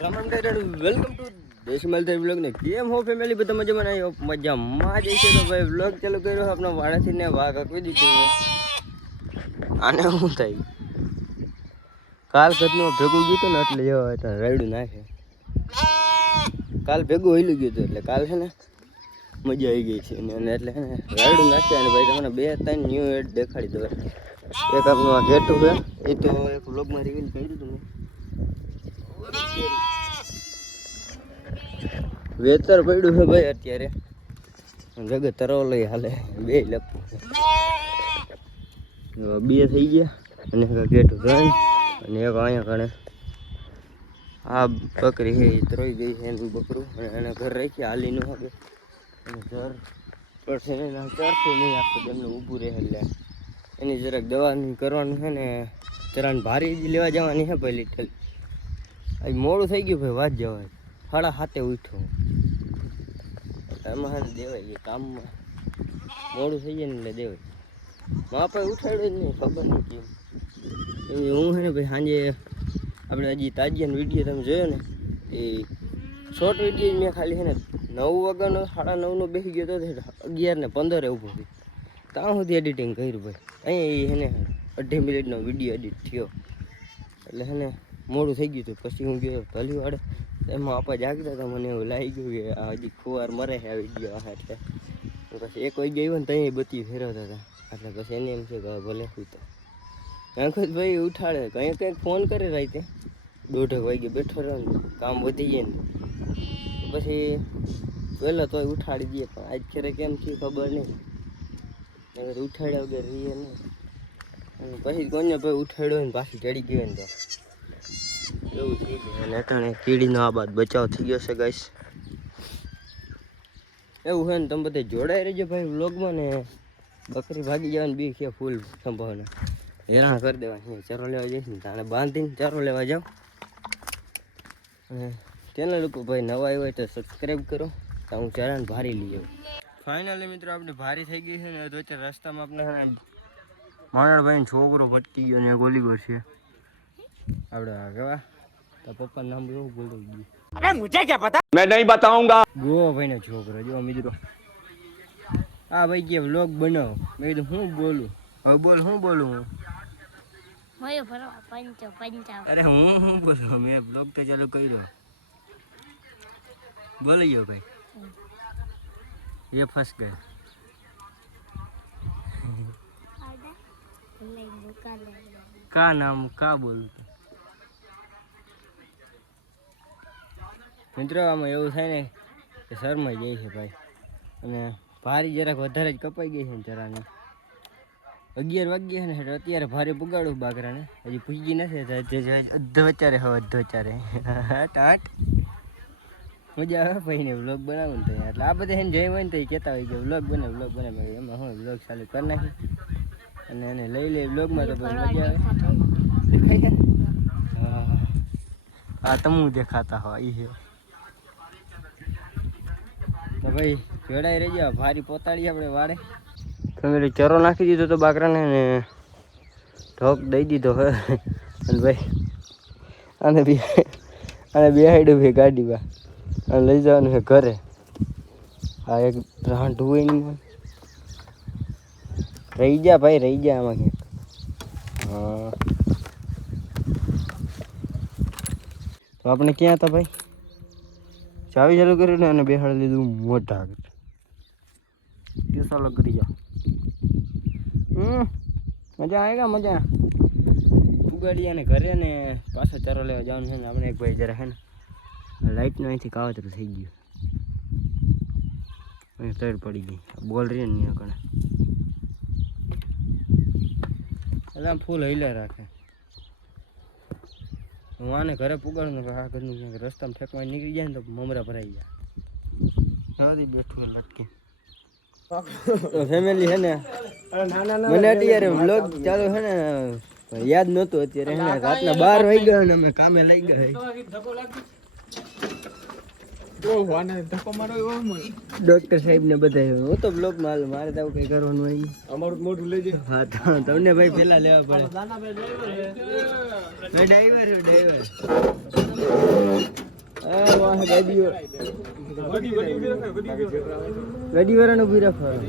Welcome to દેશમાલ vlog ને કેમ હો ફેમિલી બધા મજામાં આવ્યો મજામાં જ છે તો ભાઈ વ્લોગ ચાલુ કર્યો આપણા વાડાથી ને વાઘ આપી દીધું આને શું થાય કાલ કદનું ભેગું ગયું હતું ને એટલે જો રાયડું નાખે કાલ ભેગું હિલું ગયું હતું એટલે કાલ છે ને મજા આવી ગઈ છે અને એટલે છે ને રાયડું નાખ્યા અને ભાઈ તમને 2-3 ન્યૂ એડ દેખાડી દો એક આપનું આ ઘેટું છે એ તો એક વ્લોગમાં રિવીલ કરી દીધું મેં વેતર પડ્યું છે ભાઈ અત્યારે જગત તરવ લઈ હાલે બે લખું બે થઈ ગયા અને ગેટું ત્રણ અને એક અહીંયા કણે આ બકરી છે એ ત્રોઈ ગઈ છે એનું બકરું અને એને ઘર રાખી હાલી ન શકે અને ઘર પડશે નહીં ચડશે નહીં આખું એમને ઊભું રહે એટલે એની જરાક દવા કરવાનું છે ને જરાને ભારી લેવા જવાની છે પહેલી ઠેલી આજ મોડું થઈ ગયું ભાઈ વાત જવાય 7:30 ઉઠ્યો એમાં હા દેવાય છે કામમાં મોડું થઈ જાય ને એટલે દેવાય માપા ઉઠાડ્યો જ નહીં ખબર નહીં કેમ એ હું છે ને ભાઈ સાંજે આપણે હજી તાજિયાનો વિડીયો તમે જોયો ને એ શોર્ટ વિડીયો મેં ખાલી છે ને 9 વાગ્યાનો 9:30નો બેસી ગયો તો 11:15 ઊભો થયો ત્યાં સુધી એડિટિંગ કર્યું ભાઈ અહીંયા છે ને 2.5 મિનિટનો વિડીયો એડિટ થયો એટલે છે ને મોડું થઈ ગયું હતું પછી હું ગયો ભલી વાડે એમાં આપા જાગતા હતા મને એવું લાગી ગયું કે આ હજી ખુવાર મરે છે આવી ગયો આ એટલે પછી 1 વાગે ગયો ને ત્યાં બત્તી ફેરવતા હતા એટલે પછી એને એમ છે કે ભલે સૂતો આંખોજ ભાઈ ઉઠાડે કંઈક ફોન કરે રાતે 1:30 વાગે બેઠો રહ્યો ને કામ વધી જાય ને પછી પહેલાં તોય ઉઠાડી દઈએ પણ આજ ખેરે કેમ થયું ખબર નહીં ઉઠાડ્યા વગર રહીએ નહીં અને પછી કોઈને ભાઈ ઉઠાડ્યો ને પાછી ચડી ગયો ને તો એવું થઈ ગયું અને અટાણે કીડીનો આ બાદ બચાવ થઈ ગયો છે ગાઈસ એવું હોય ને તમે બધે જોડાઈ રહેજો ભાઈ વ્લોગમાં ને બકરી ભાગી જવાની બી છે ફૂલ સંભાવના હેરાન કરી દેવાની ચારો લેવા જઈશ ને તાણે બાંધીને ચારો લેવા જાઓ અને ચેનલ ઉપર ભાઈ નવા આવ્યો હોય તો સબસ્ક્રાઈબ કરો તો હું ચારાને ભારી લઈ જાઉં ફાઇનલી મિત્રો આપણે ભારી થઈ ગઈ છે ને વચ્ચે રસ્તામાં આપણે માણરભાઈનો છોકરો ભટકી ગયો ને ગોલી ગોળ છે આપણે આ કેવા તો પપ્પાનું નામ એવું બોલી ગયું અરે મુझे क्या पता मैं नहीं बताऊंगा ગો ભાઈનો છોકરો જો મિત્રો આ ભાઈ કે વ્લોગ બનાવો મેં કીધું હું બોલું હવે બોલ હું બોલું હું અરે હું બોલું મેં વ્લોગ તો ચાલુ કર્યો બોલી ગયો ભાઈ ये फंस गए का नाम का बोलते મિત્રો આમાં એવું થાય ને કે શરમાઈ જાય છે ભાઈ અને ભારી જરાક વધારે જ કપાઈ ગઈ છે ને જરાને 11 વાગ્યા છે ને અત્યારે ભારે પુગાડું બાકરાને હજી પૂજી નથી અડધો વચારે ટાટ મજા આવે ભાઈ ને વ્લોગ બનાવું ને એટલે આ બધા એને જઈ હોય ને તો કહેતા હોય કે વ્લોગ બને એમાં હું વ્લોગ ચાલુ કરી નાખી અને એને લઈ લે વ્લોગમાં તો બહુ મજા આવે હા તમું દેખાતા હોય એ તો ભાઈ જોડાઈ રહી જાવ ભારી પોતાડી આપણે વાડે તમે ચરો નાખી દીધો તો બાકરાને ને ઢોક દઈ દીધો હે અને ભાઈ આને બેહાડ્યું ભાઈ ગાડીમાં અને લઈ જવાનું છે ઘરે આ એક રાંઢ હોય ને રહી જા ભાઈ રહી જા આમાં ક્યાંક હા તો આપણે ક્યાં હતા ભાઈ ચાવી ચાલુ કર્યું ને અને બેહાડી લીધું મોટા ચાલો કરી જાઓ મજા આવેગા મજા ઉગાડી અને ઘરે ને પાછા ચારો લેવા જવાનું છે ને આપણે એક ભાઈ જરા છે ને લાઇટનું અહીંથી કાવતરું થઈ ગયું અહીં તર પડી ગઈ બોલ રહી ને કણે એટલે આમ ફૂલ હિલા રાખે હું આને ઘરે પુગાડું ને આ ઘરનું ક્યાંક રસ્તામાં ઠેકવા નીકળી જાય ને તો મમરા ભરાઈ જાય હા બેઠું લટકે ફેમિલી છે ને મને અત્યારે વ્લોગ ચાલુ છે ને યાદ નહોતું અત્યારે હે ને રાતના 12 વાગી ગયા ને અમે કામે લઈ ગયા ડોક્ટર સાહેબ ને બધા હું તો બ્લોગ માં મારે તો કઈ કરવાનું હોય અમારું મોઢું લઈ જાય હા તમને ભાઈ પેલા લેવા પડે ડ્રાઈવર પાસે ગાડીઓ ગાડી વાળાને ઊભી રાખવાનું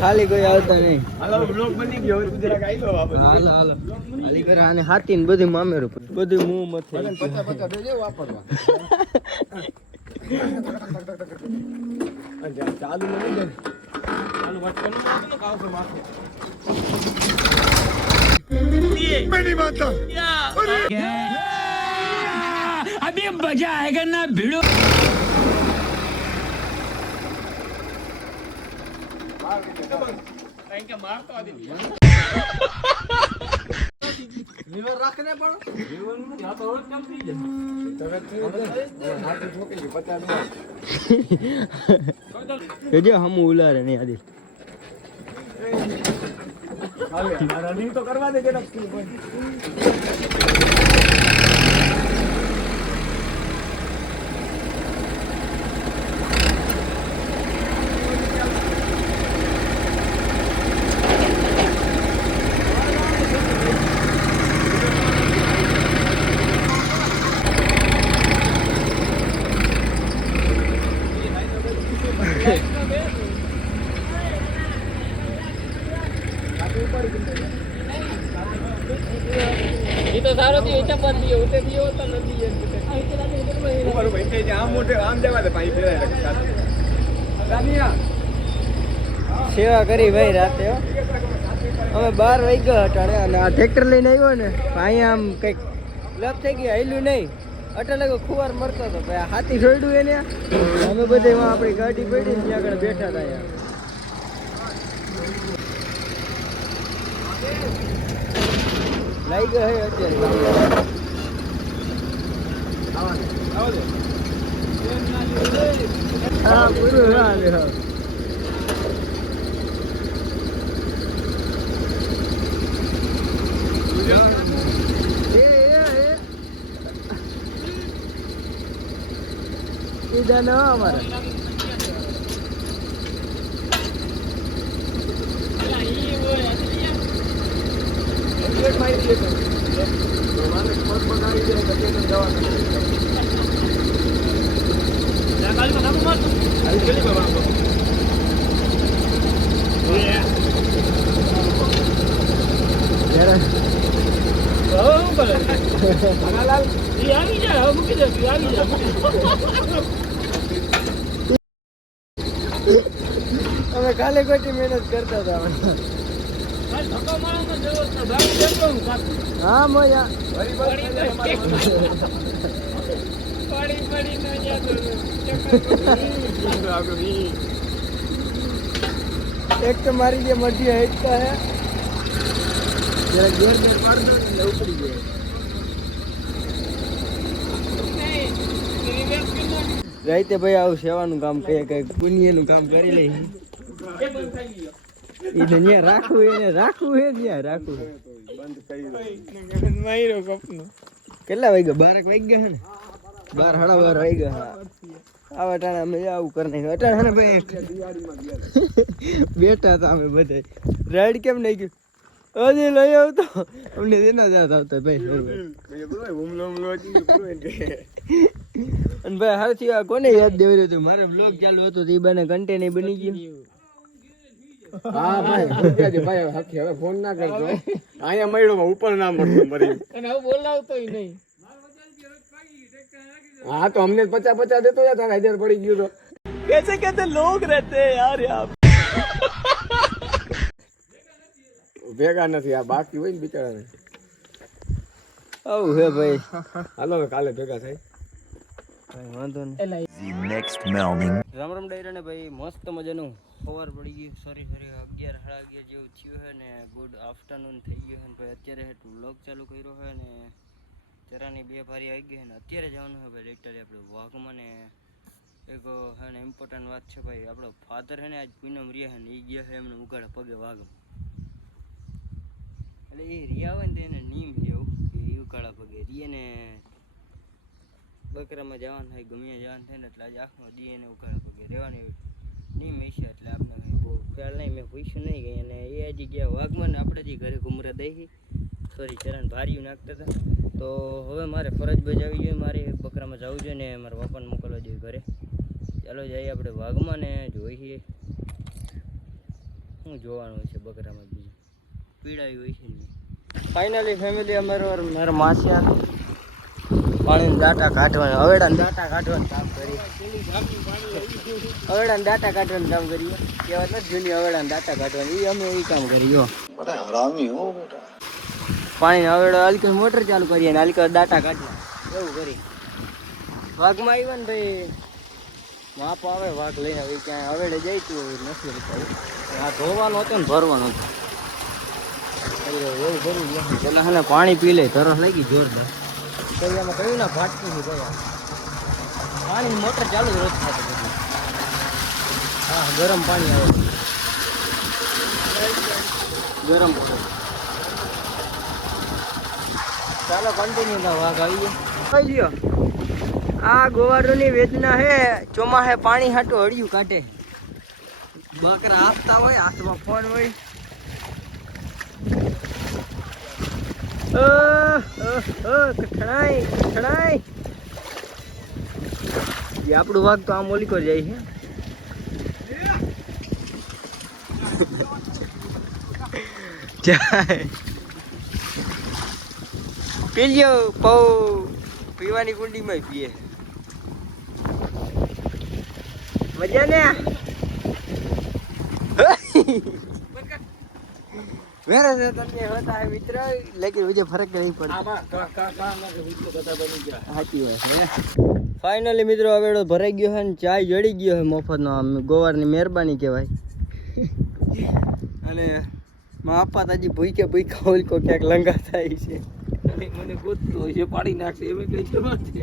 ખાલી કોઈ આવતા નહીં હાલો ખાલી કરે આને હાથી ને બધું મામેરું બધું મું મથે ચાલુ નથી अभी मजा आएगा ना भिड़ो हम उला रहे नहीं आदि रनिंग तो करवा दे ये तो सारो दी इतना बंद दियो उते दियो तो नदी है ऊपर बैठे जे आम मोटे आम जवा दे पाई फेराय रानिया સેવા કરી ભાઈ રાતે હો અમે 12 વાગ્યા અટાણે અને આ ટ્રેક્ટર લઈને આવ્યો ને અહીંયા આમ કંઈક લપ થઈ ગઈ હાલ્યું નહીં અટાણે ખુવાર મરતો હતો ભાઈ આ હાથી છોડ્યું એને અમે બધે આપણી ગાડી પડી ને ત્યાં આગળ બેઠા હતા અહીંયા લાઈ ગયો હે અત્યારે હા પૂરું હા લે હા ઈદા ન અમારે અમે કાલે કોઈ મહેનત કરતા હતા હા મજા એક તો મારી જે મઢી હેઠતા હે જરા ઘેર ઘેર પાડ દો ને ઉપડી જાય રાઈતે ભાઈ આવું સેવાનું કામ કઈ કઈ પુણ્યનું કામ કરી લઈ એને ત્યાં રાખવું હે ત્યાં રાખવું કેટલા વાગ્યા 12 વાગ્યા હે ને 12 સાડા 12 વાગ્યા હા આવા ટાણે અમે આવું કરી નાખ્યું અટાણે ને ભાઈ બેઠા હતા અમે બધા રાઈડ કેમ નહીં ગયું હજી લઈ આવતો અમને એના જાત આવતા ભાઈ અને ભાઈ હાલથી આ કોને યાદ દેવું હતું મારે બ્લોગ ચાલુ હતો તો એ બને કન્ટેન્ટ બની ગયું હા ભાઈ ભાઈ હકી હવે ફોન ના કરજો અહીંયા મળ્યો ઉપર ના મળતો મરી અને હું બોલાવતો નહીં હા તો અમને 50 દેતો યાર તારા 1000 પડી ગયું તો कैसे कैसे लोग रहते हैं यार यहाँ ભેગા નથી આ બાકી હોય ને બિચારાને આવું હે ભાઈ હાલો હવે કાલે ભેગા થાય ભાઈ વાંધો નહીં next morning રામ રામ ડાયરા ને ભાઈ મસ્ત મજાનું સવાર પડી ગયું સોરી 11 સાડા 11 જેવું થયું છે ને ગુડ આફ્ટરનૂન થઈ ગયું છે ભાઈ અત્યારે હેઠું વ્લોગ ચાલુ કર્યો છે ને ચરાની 2 ભારી આવી ગઈ છે ને અત્યારે જવાનું છે ભાઈ લેક્ટરે આપણે વાઘમાં ને એક હે ને ઇમ્પોર્ટન્ટ વાત છે ભાઈ આપણો ફાધર છે ને આજ પૂનમ રહ્યા છે ને એ ગયા છે એમને ઉગાડે પગે વાઘમ એટલે એ રિયા હોય ને તો એને નીમ છે એવું એ ઉકાળા પગે રીએ ને બકરામાં જવાનું થાય ગમે જવાનું થાય ને એટલે આજે આખો દી એને ઉકાળા પગે રહેવાની નહીં મેશે એટલે આપણે કંઈ બહુ ખ્યાલ નહીં, મેં પૂછ્યું નહીં કંઈ. અને એ જગ્યાએ વાઘમાં ને આપણે જે ઘરે ઘુમરા દઈ સોરી ચરણ ભાર્યું નાખતા હતા. તો હવે મારે ફરજ બજાવવી જોઈએ, મારે બકરામાં જવું જોઈએ ને મારા પપ્પાને મોકલવા જોઈએ ઘરે. ચાલો જઈએ આપણે વાઘમાં ને જોઈએ શું જોવાનું છે બકરામાં બીજું પીડાયું હોય છે ને. ફાઇનલી ફેમિલી મારા માસિયા પાણીના દાંટા કાઢવાના હવેડાના દાંટા કાઢવાનું કામ કરીએ. હવેડાના દાંટા કાઢવાનું કામ કરીએ. કહેવાય નથી જૂની હવેડાના દાંટા કાઢવાની, એ અમે એ કામ કરીએ. પાણીના હવેડો હલકી મોટર ચાલુ કરીએ ને હલકા દાંટા કાઢવા એવું કરી. વાઘમાં આવ્યા ને ભાઈ માપ આવે વાઘ લઈને હવે ક્યાંય હવેડે જાય તું નથી રૂપાયું. આ ધોવાનો હતો ને ભરવાનો હતો એવું ભરવું પેલા હે ને પાણી પી લે તરસ લાગી જોરદાર. કરિયામાં કહ્યું ને ભાટકી થી ગયા પાણીની મોટર ચાલુ જ રોજ થતી બધી. હા ગરમ પાણી આવે ગરમ પાણી. ચાલો કન્ટિન્યુ ના વાઘ આવી ગયો. આ ગોવાળોની વેદના હે ચોમાહે પાણી હાટું હળિયું કાઢે. બકરા આપતા હોય હાથમાં ફોન હોય. કઠણાઈ કઠણાઈ આપણું વાઘ તો આમ ઓલીકો જાય છે. પી લ્યો પૌ પીવાની કુંડીમાં પીએ મજા ને. मेरे से तन्ने होता है मित्र लेकिन मुझे फर्क नहीं पड़ता. સાચી વાત છે. ફાઇનલી મિત્રો હવેડો ભરાઈ ગયો છે ને ચાય જડી ગયો છે મફતનો. આમ ગોવારની મહેરબાની કહેવાય. અને માં આપા તાજી ભૂખે ભૂખા ઓલકો ક્યાંક લંગા થાય છે. મને ગોતતો હોય છે પાડી નાખશે એમ કઈ જવા છે.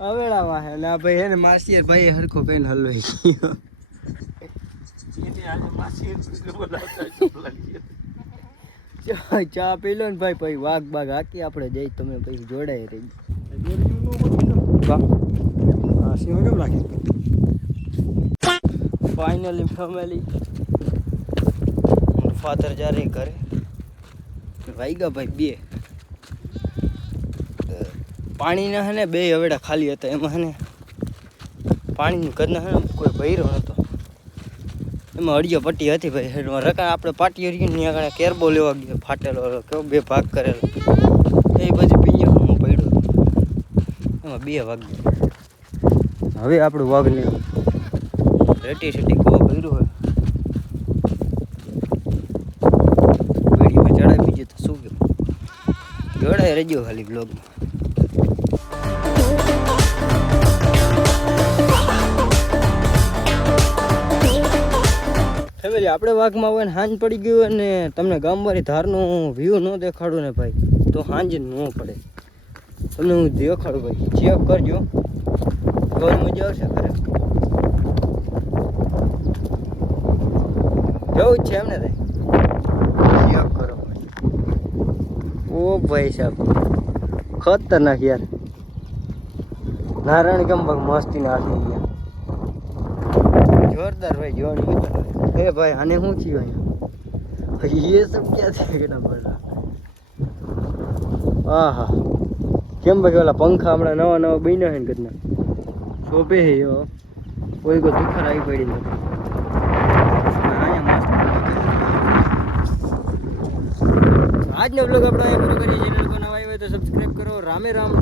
હવેડામાં છે ને આ ભાઈ હે ને માસીર ભાઈ હરખો પેન હલવાઈ ગયો. ચા પી લો ને ભાઈ પછી વાઘ બાઘ હાકી આપણે જઈ તમે પછી જોડાય રહી. ફાઇનલી ફેમિલી ફાધર જા રહી ઘરે. વાગ્યા ભાઈ 2 પાણીના હે ને 2 હવેડા ખાલી હતા. એમાં હે ને પાણીની કદના હે ને કોઈ ભર્યો નહોતો. એમાં અડિયો પટ્ટી હતી ભાઈ હેડમાં રકા આપણે પાટીઓ રહી ને આગળ કેરબો લેવા ગયો ફાટેલો કેવો 2 ભાગ કરેલો એ બધી પિંજરમાં પડ્યો એમાં 2 વાગ્યા. હવે આપણું વાઘને રેટી સેટી કહો કર્યું હોય વિડીયોમાં ચડાવી બીજું તો શું કેવું જોડાય રહેજો ખાલી બ્લોગમાં. ફેમિલી આપણે વાઘમાં હોય ને હાંજ પડી ગયું હોય ને તમને ગામવાળી ધારનું વ્યૂ ન દેખાડું ને ભાઈ તો હાંજ ન પડે. તમને હું દેખાડું ભાઈ ચેક કરજો તો મજા આવશે ખરે. જવું જ છે એમને ભાઈ ચેક કરો ભાઈ. ઓ ભાઈ સાહેબ ખતરનાક યાર નારાયણ કેમ મસ્તી નાખી ગયા જોરદાર ભાઈ જોવાની મજા આવે. हे भाई आने हूँ थी भाई ये सब क्या थे केटा बड़ा. आहा केम भाई वाला पंखा हमारा नवा नवा बन्या है कितना शोपे है यो कोई को दुखर आई पड़ी नहीं. आज ने व्लॉग अपना पूरा करिए. चैनल को नवा आए तो सब्सक्राइब करो. रामे राम.